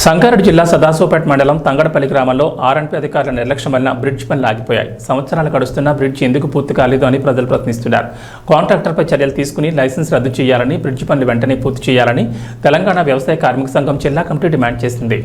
సంగారెడ్డి జిల్లా సదాశివపేట మండలం తంగడపల్లి గ్రామంలో ఆర్ఎండ్పీ అధికారుల నిర్లక్ష్యం వలన బ్రిడ్జ్ పనులు ఆగిపోయాయి. సంవత్సరాలు గడుస్తున్న బ్రిడ్జ్ ఎందుకు పూర్తి కాలేదు అని ప్రజలు ప్రశ్నిస్తున్నారు. కాంట్రాక్టర్పై చర్యలు తీసుకుని లైసెన్స్ రద్దు చేయాలని, బ్రిడ్జ్ పనులు వెంటనే పూర్తి చేయాలని తెలంగాణ వ్యవసాయ కార్మిక సంఘం జిల్లా కమిటీ డిమాండ్ చేసింది.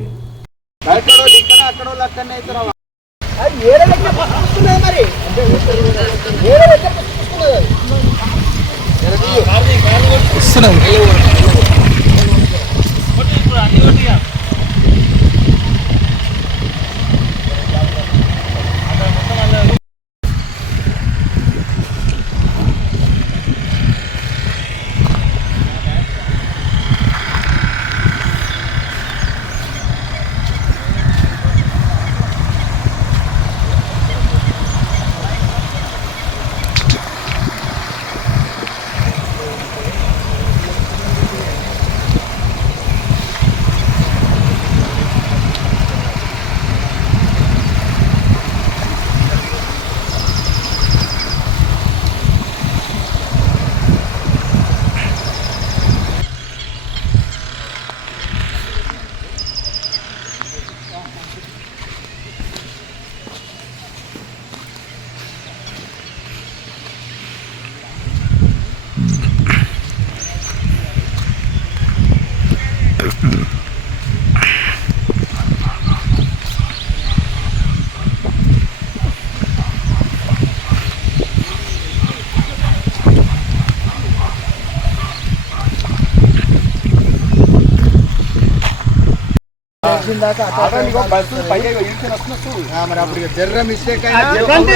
మరి అప్పుడు జర్ర మిస్టేక్ అయిపోతుంది.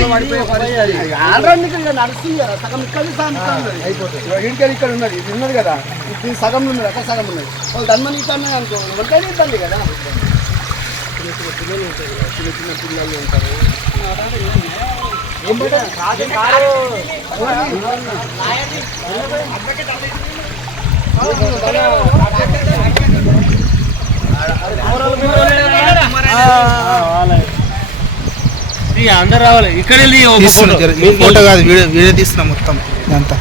ఇక్కడ ఉన్నది, ఇది ఉన్నది కదా, ఇది సగం ఉన్నది, అక్కడ సగం ఉన్నది. వాళ్ళు ధన్మని ఇస్తానే అనుకో, వంటనే ఇబ్బంది కదా. పిల్లలు ఉంటారు, చిన్న పిల్లలు ఉంటారు. అందరు రావాలి. ఇక్కడ ఫోటో కాదు, వీడియో తీస్తున్నాం మొత్తం అంతా.